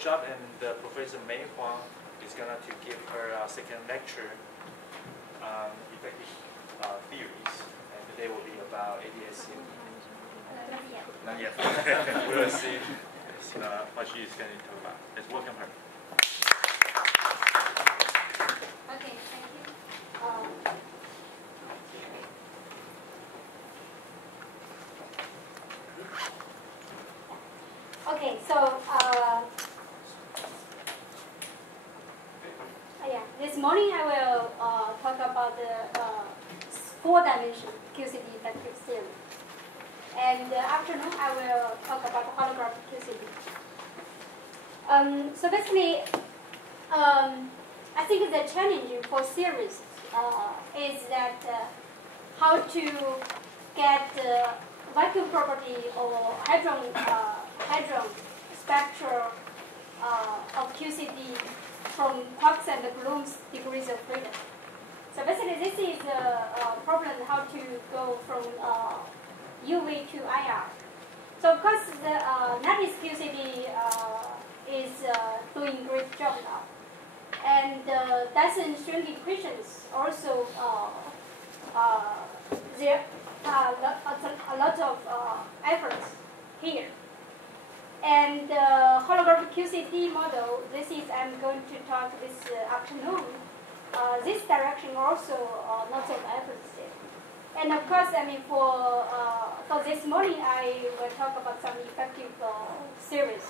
workshop, and Professor Mei Huang is going to give her second lecture on effective theories, and today will be about ADSC. Not yet. We will see what she is going to talk about. Let's welcome her. Okay, thank you. Okay, so yeah, this morning I will talk about the four-dimension QCD effective theory, and afternoon I will talk about holographic QCD. So basically, I think the challenge for series is that how to get vacuum property or hadron spectral of QCD from quarks and gluons degrees of freedom. So basically, this is a problem how to go from UV to IR. So of course, the lattice QCD is doing great job now. And Dyson string equations also there are a lot of efforts here. And holographic QCD model, this is I'm going to talk this afternoon. This direction also lots of efforts there. And of course, I mean for this morning I will talk about some effective series.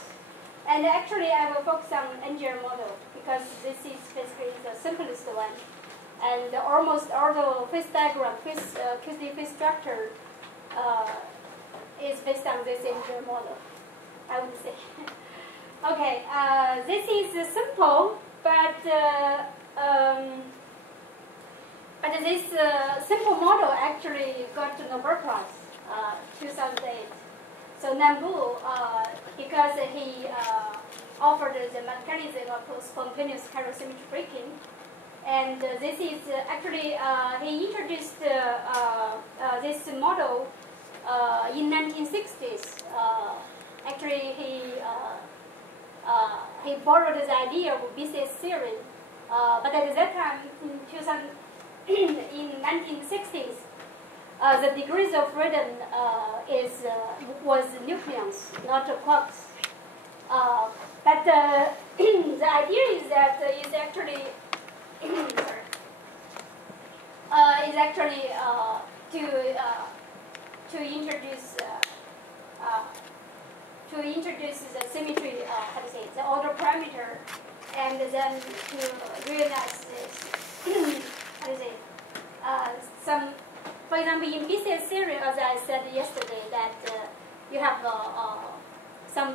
And actually, I will focus on NGL model because this is basically the simplest one, and almost all the phase diagram, QCD phase structure is based on this NGL model, I would say. Okay, this is simple, but this simple model actually got the Nobel Prize 2008. So Nambu, because he offered the mechanism of spontaneous chiral-symmetry breaking, and this is actually he introduced this model in 1960s. Actually, he borrowed the idea of BCS theory, but at that time in 1960s. The degrees of freedom was nucleons, not quarks. But the idea is that is actually to introduce the symmetry, how to say it, the order parameter, and then to realize this, how to say it, some. For example, in BCS theory, as I said yesterday, that you have some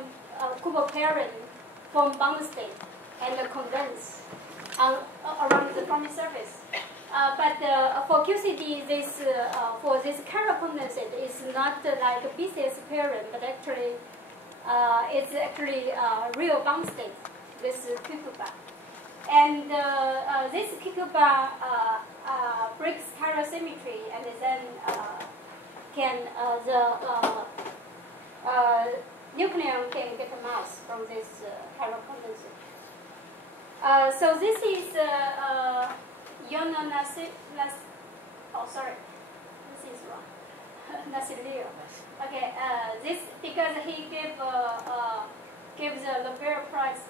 Cooper pairing form bound state and condense around the Fermi surface. But for QCD, this for this chiral condensate is not like a BCS pairing, but actually it's actually real bound state with Kukuba. And this Kukuba breaks chiral-symmetry, and then can the nucleon can get a mass from this chiral condensate. So this is oh, sorry, this is wrong. Nassilio. Okay, this because he gives a Nobel Prize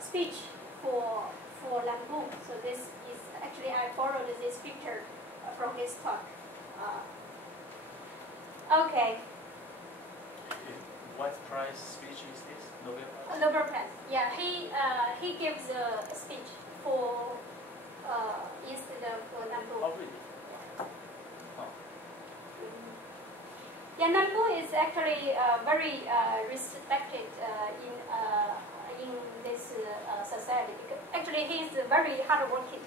speech for Lambu. So this is actually I borrowed this picture from his talk. Okay. What prize speech is this? Nobel Prize? Nobel Prize. Yeah, he gives a speech for instead of Lambu. Oh, really? Oh. Yeah, Nambu is actually very respected in this society. Actually, he is very hardworking.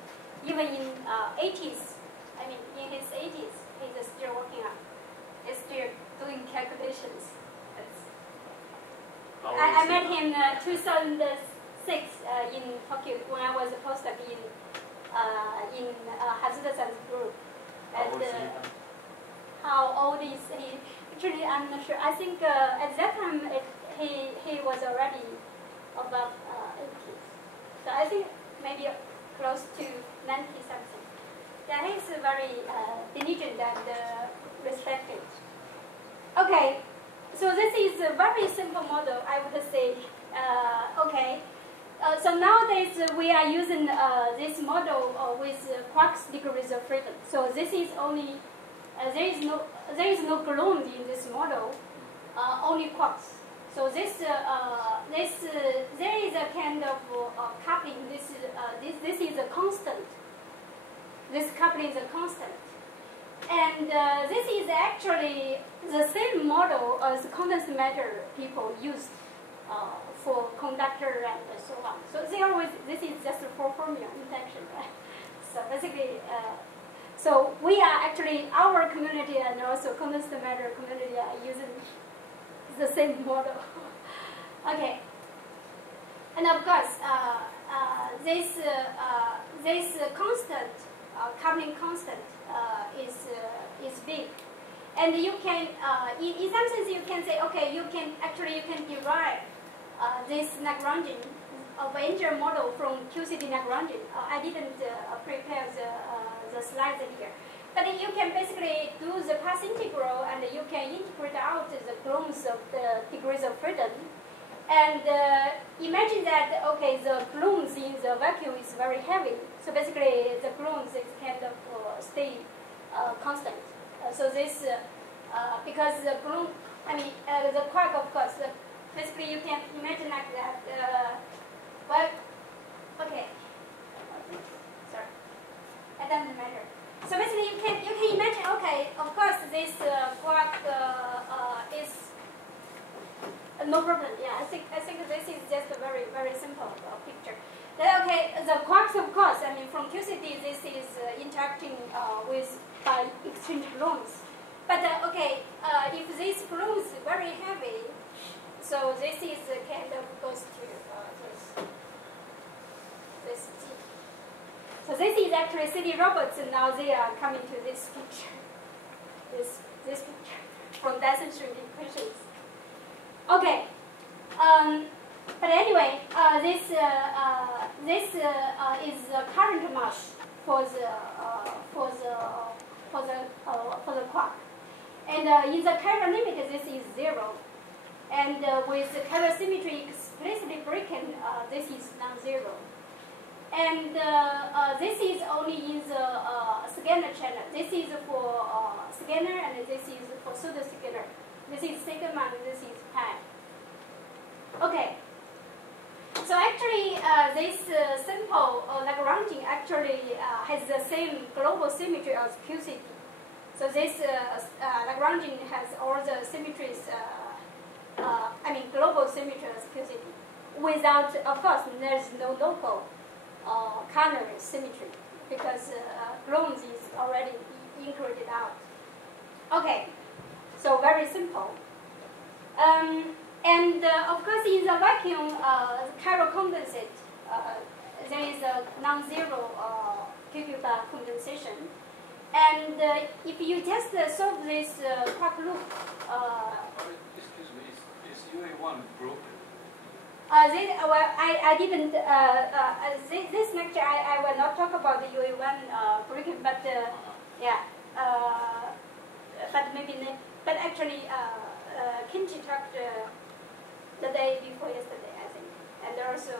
Even in 80s, I mean, in his 80s, he's still working on. He's still doing calculations. I met him 2006 in Tokyo when I was a postdoc in Hazuda-san's group. And how old is he? Actually, I'm not sure. I think at that time he was already about So I think maybe close to 90 something. That is very diligent and respected. Okay, so this is a very simple model, I would say. Okay, so nowadays we are using this model with quarks degrees of freedom. So this is only there is no gluons in this model, only quarks. So there is a kind of coupling. This is a constant. This coupling is a constant. And this is actually the same model as condensed matter people used for conductor and so on. So this is just for fermion interaction, right? So basically, so we are actually, our community and also condensed matter community are using the same model. Okay. And of course, this constant, coupling constant, is big, and you can, in some sense, you can say, okay, you can derive this Lagrangian Avenger model from QCD Lagrangian. I didn't prepare the slides here, but you can basically do the path integral, and you can integrate out the gluons of the degrees of freedom. And imagine that, okay, the gluons in the vacuum is very heavy. So basically, the gluons is kind of stay constant. So this, because the gluon, the quark, of course, basically you can imagine like that. Well, okay, sorry, it doesn't matter. So basically, you can imagine, okay, of course, this quark is. No problem. Yeah, I think this is just a very, very simple picture. Then, okay, the quarks, of course, from QCD, this is interacting by exchange gluons. But okay, if this gluon is very heavy, so this is kind of goes to this G. So this is actually CD robots, and now they are coming to this picture, this picture from Dyson string equations. Okay, but anyway, this is the current mass for the quark, and in the chiral limit this is 0, and with the chiral symmetry explicitly broken, this is non-zero, and this is only in the scanner channel. This is for scanner, and this is for pseudo scanner. This is sigma and this is pi. Okay. So actually, this simple Lagrangian actually has the same global symmetry as QCD. So this Lagrangian has all the symmetries, global symmetry as QCD. Without, of course, there's no local corner symmetry because gluons is already included out. Okay. So very simple. And of course, in the vacuum, the chiral condensate, there is a non-zero cubic condensation. And if you just solve this quark loop, excuse me, is UA1 broken? I didn't. This lecture, I will not talk about the UA1 breaking, but yeah. But maybe. But actually, Kimchi talked the day before yesterday, I think, and also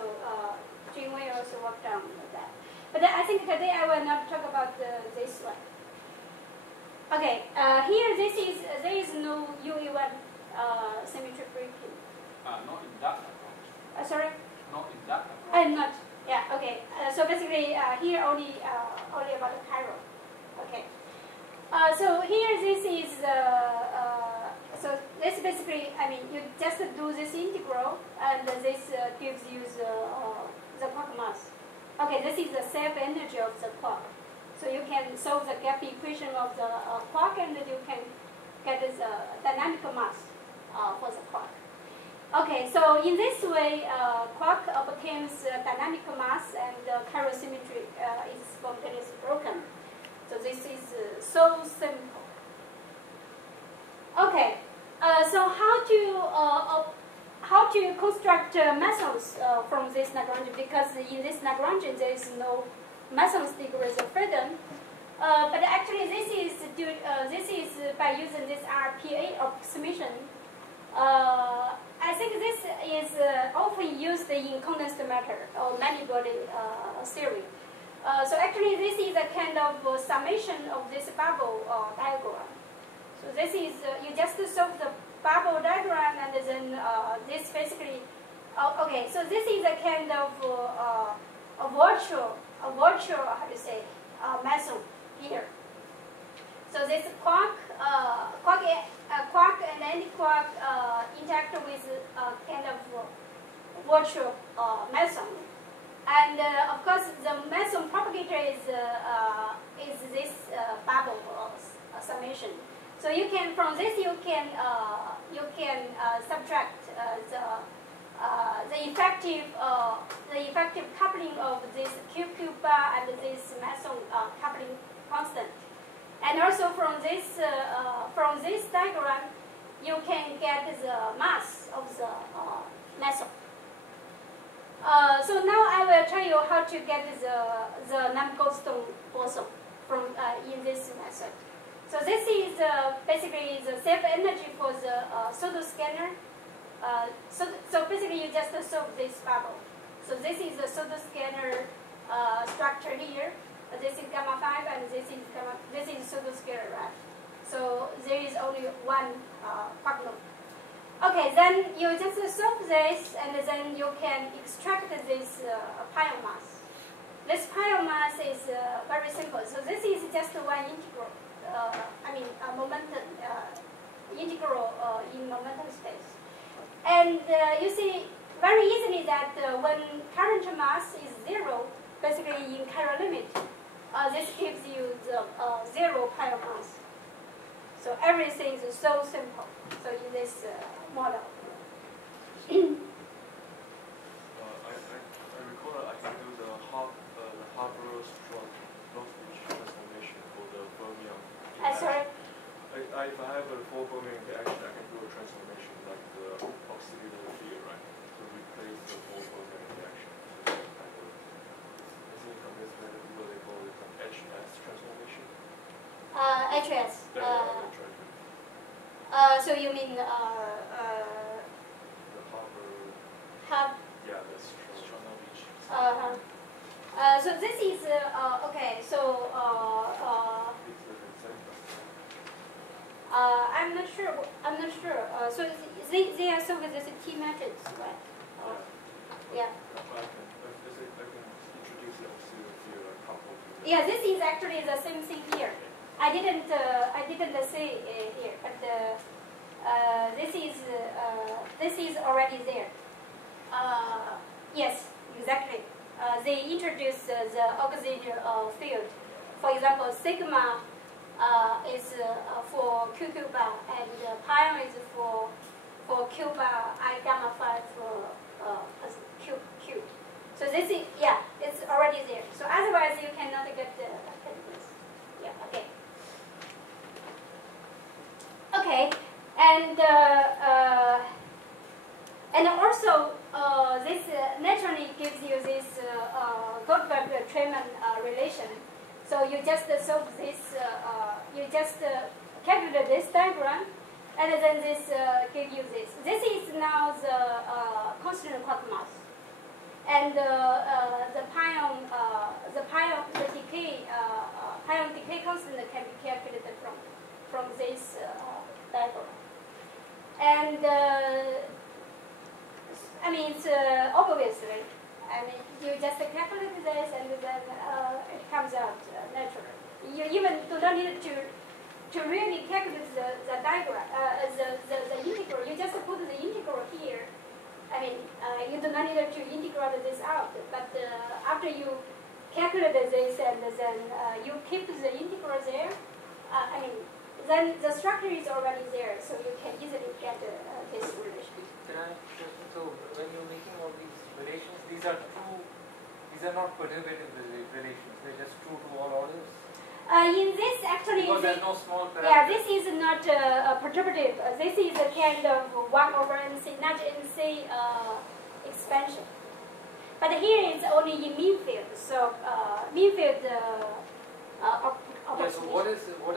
Jinwei also worked on that. But I think today I will not talk about this one. Okay, here there is no UE1 symmetry breaking. Not in that approach. Sorry. Not in that approach. I'm not. Yeah. Okay. So basically, here only about the chiral. Okay. So here this is so this basically, you just do this integral, and this gives you the quark mass. Okay, this is the self energy of the quark. So you can solve the gap equation of the quark, and you can get the dynamic mass for the quark. Okay, so in this way, quark obtains dynamic mass, and chiral symmetry is spontaneously broken. So this is so simple. Okay, so how to how to construct mesons from this Lagrangian, because in this Lagrangian there is no mesons degrees of freedom. But actually this is by using this RPA approximation. I think this is often used in condensed matter or many-body theory. So actually this is a kind of summation of this bubble diagram. So this is, you just solve the bubble diagram, and then this basically, okay, so this is a kind of a virtual, how to say, meson here. So this quark and anti-quark interact with kind of virtual meson. And of course, the meson propagator is this bubble summation. So you can, from this you can subtract the effective coupling of this Q bar and this meson coupling constant. And also from this diagram, you can get the mass of the meson. So now I will tell you how to get the Lamb-Goldstone boson from in this method. So this is basically the safe energy for the pseudo scanner. So basically you just solve this bubble. So this is the pseudo scanner structure here. This is gamma 5 and this is pseudo scanner, right? So there is only one quark loop. Okay, then you just solve this, and then you can extract this pion mass. This pion mass is very simple. So this is just one integral. Momentum integral in momentum space. And you see very easily that when current mass is 0, basically in chiral limit, this gives you the 0 pion mass. So everything is so simple. So in this model. I recall that I can do the Haber-Strauss-Lossbridge transformation for the fermion. Sorry? If I have a full fermion interaction, I can do a transformation like the oscillator field, right? To replace the full fermion interaction. I think on this method, what they call it an HS transformation. HS. So you mean the Haber. Yeah, that's Strauss-Lossbridge. So this is okay. So I'm not sure. So they are solving this T matrix, right? Yeah. I can introduce the oscillator field a couple of. Yeah, this is actually the same thing here. I didn't say here, but this is already there. Yes, exactly. They introduced the auxiliary field. For example, sigma is for QQ bar, and pion is for Q bar, I gamma 5 for Q. So this is, yeah, it's already there. So otherwise you cannot get this. Yeah, okay. Okay, and also this naturally gives you this Goldberg-Tremann relation. So you just solve this, you just calculate this diagram, and then this gives you this. This is now the constant quark mass, and the pion decay constant can be calculated from this diagram. And it's obviously, you just calculate this, and then it comes out naturally. You even do not need to really calculate the diagram, the integral. You just put the integral here. You do not need to integrate this out. But after you calculate this, and then you keep the integral there, then the structure is already there, so you can easily get this relation. So when you're making all these relations, these are true. These are not perturbative relations. They're just true to all orders. In this actually, Because there's no small parameter. yeah, this is not perturbative. This is a kind of 1 over NC, not NC expansion. But here it's only in mean field, so mean field Yeah, so what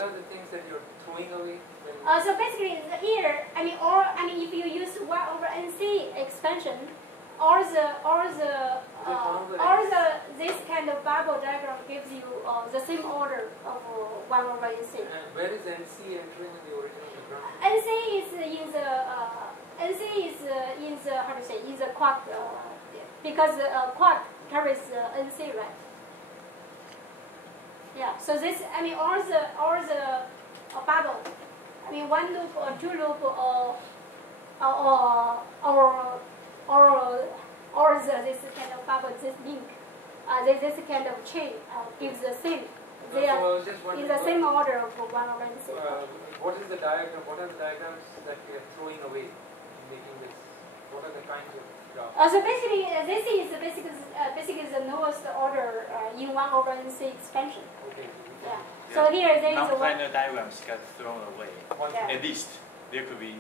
are the things that you're throwing away? So basically here, if you use 1 over NC expansion, this kind of bubble diagram gives you the same order of 1 over NC. And where is NC entering in the original diagram? NC is in the how to say, in the quark, because quark carries NC, right? Yeah. So this, all the bubble, 1 loop or 2 loop or this kind of bubble, this link, this kind of chain gives the same. They are in the same order of 1 over NC. What is the diagram? What are the diagrams that we are throwing away in making this? What are the kinds of graphs? So basically, this is basically the lowest order in 1 over NC expansion. Okay. Yeah. So here there is a one. Non-planar diagrams got thrown away. Yeah. At least there could be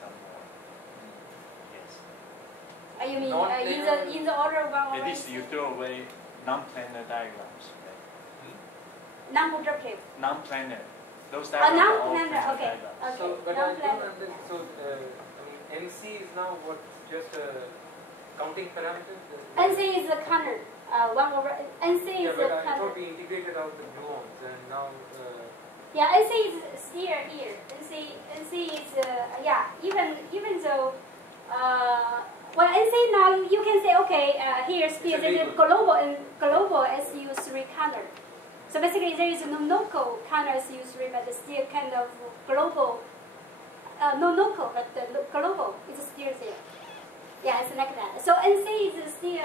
some more. Yes. You mean in the order of 1 over At least NC? you throw away non-planar diagrams. Right? Non-productive. Non-planar. Those diagrams are all non-planar. planar Okay. diagrams. Okay. So, but I don't Non-planar. understand. So, NC is now what? Just a counting parameter? NC is the counter. 1 over NC Yeah, is but the I counter. thought we integrated out the gluons and now. Yeah, NC is still here. NC is even though well, NC now you can say okay, here still there is global SU3 counter. So basically there is no local counter SU3, but still kind of global. No local, but the global is still there. Yeah, it's like that. So NC is still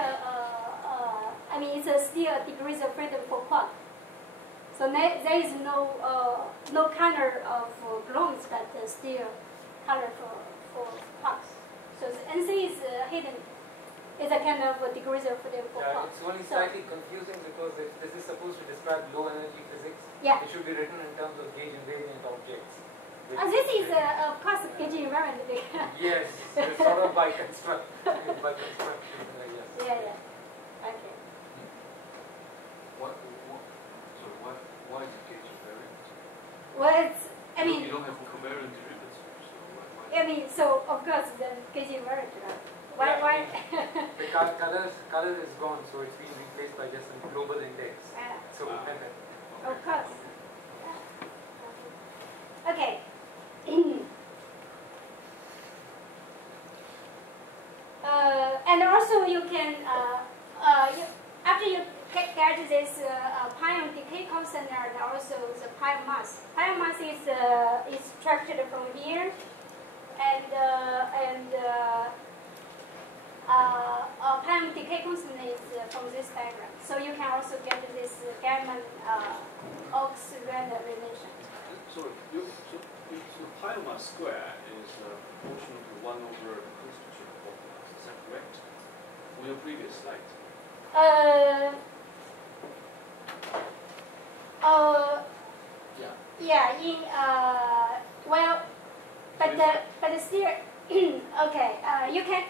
it's still degrees of freedom for quark. So there is no counter of gluons, but still counter for quarks. So the NC is hidden. It's a kind of degrees of freedom for Yeah, quarks. it's only slightly confusing because if this is supposed to describe low energy physics, Yeah. it should be written in terms of gauge invariant objects. This is of course gauge invariant. Yes, it's sort of by construction. Yes. Yeah. Okay. Why is it gauge invariant? Well, it's You don't have covariant derivatives, so why? So of course then gauge invariant. Right? Why? The color is gone, so it's being replaced by just a global index. So Of course. Okay. And also you can, after you get this pion decay constant and also the pion mass. Pion mass is structured from here, and pion decay constant is from this diagram. So you can also get this Gaiman-Oaks random relation. So pi mass square is proportional to 1 over the constitution of bulk mass. Is that correct? On your previous slide. But still okay. You can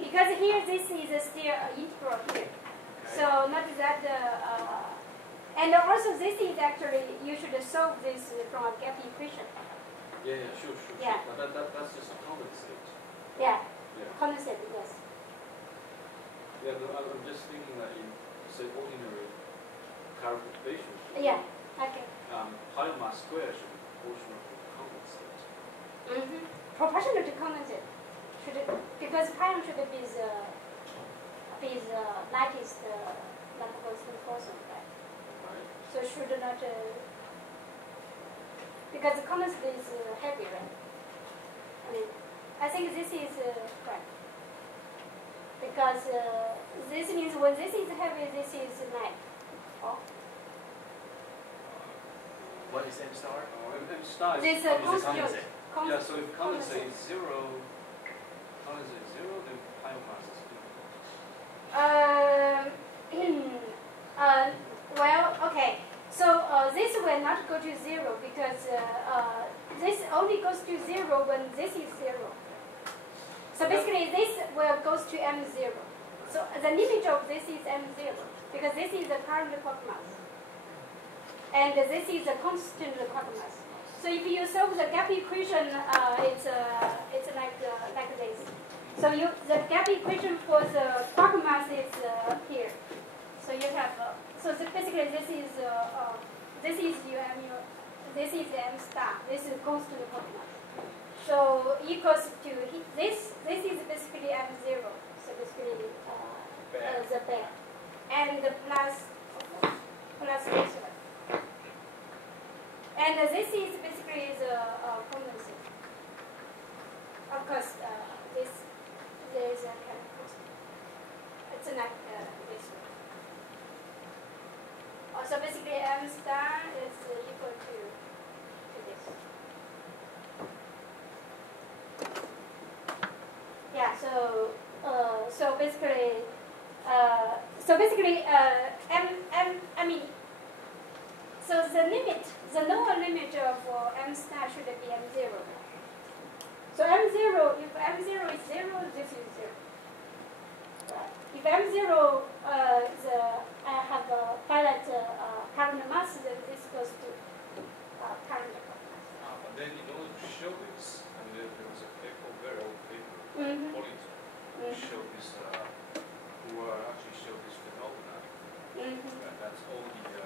because here this is still integral here, so not that and also this is actually you should solve this from a gap equation. Yeah, sure. Yeah. But that's just a condensate. Yeah. Yeah. Condensate, yes. Yeah, no, I'm just thinking that in, say, ordinary characterization. Yeah. Okay. Pi mass square should be proportional to the condensate. Proportional to condensate because pion should be the lightest person, right? Right. So should not because the condensate is heavy, right? I think this is correct because this means when this is heavy, this is light. Oh. What is M star? M star is This condensate. yeah, so if condensate is zero, then pi mass is equal. Well, okay. So this to 0 because this only goes to 0 when this is 0. So basically, this will goes to M0. So the limit of this is M0 because this is the current quark mass, and this is the constant quark mass. So if you solve the gap equation, it's like this. So the gap equation for the quark mass is here. So you have basically this is this is M star. This is constant quark mass. So equals to this. This is basically M0. So basically the band, and the plus this one. And this is basically the condensate. Of course, there is a characteristic. It's like this one. So basically, M star is equal to this. Yeah. So basically, so the lower limit of M star should be M0. So M0, if M0 is 0, this is 0. If M0 I have a finite current mass, then this goes to current mass. But then in order to show this, and there was a paper, very old paper, Mm-hmm. who showed this, who actually showed this phenomenon. And that's all the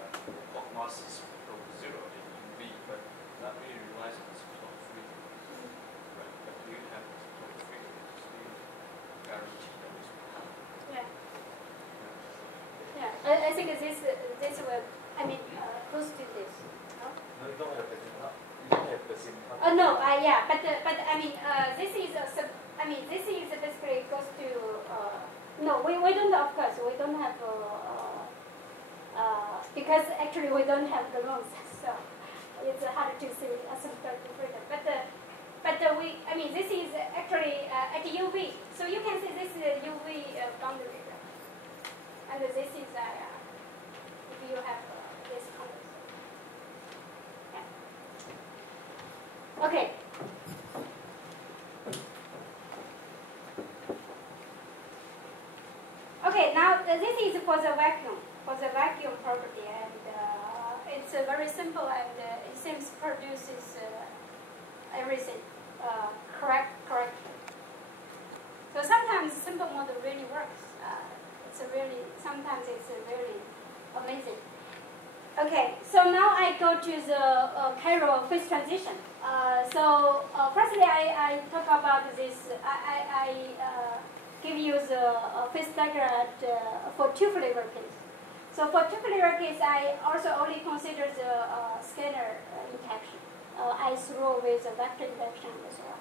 quark masses from 0 in UV, but not really realizing it's plot frequency. Right? But you have plot frequency, so you guarantee that this will happen. Yeah. I think this will, close to this. No? No, you don't have the same. No, yeah, but this is this is basically goes to no, we don't, of course we don't have because actually we don't have the loans, so it's hard to see some sort of freedom. But this is actually at UV, so you can see this is a UV boundary, and this is if you have this color. Yeah. Okay. Okay, now this is for the vacuum property, and it's very simple, and it seems produces everything correctly. So sometimes simple model really works. Sometimes it's really amazing. Okay, so now I go to the chiral phase transition. Firstly, I talk about this. I give you the phase diagram for two flavor case. So for two flavor case, I also only consider the scalar interaction. I throw with the vector interaction as well.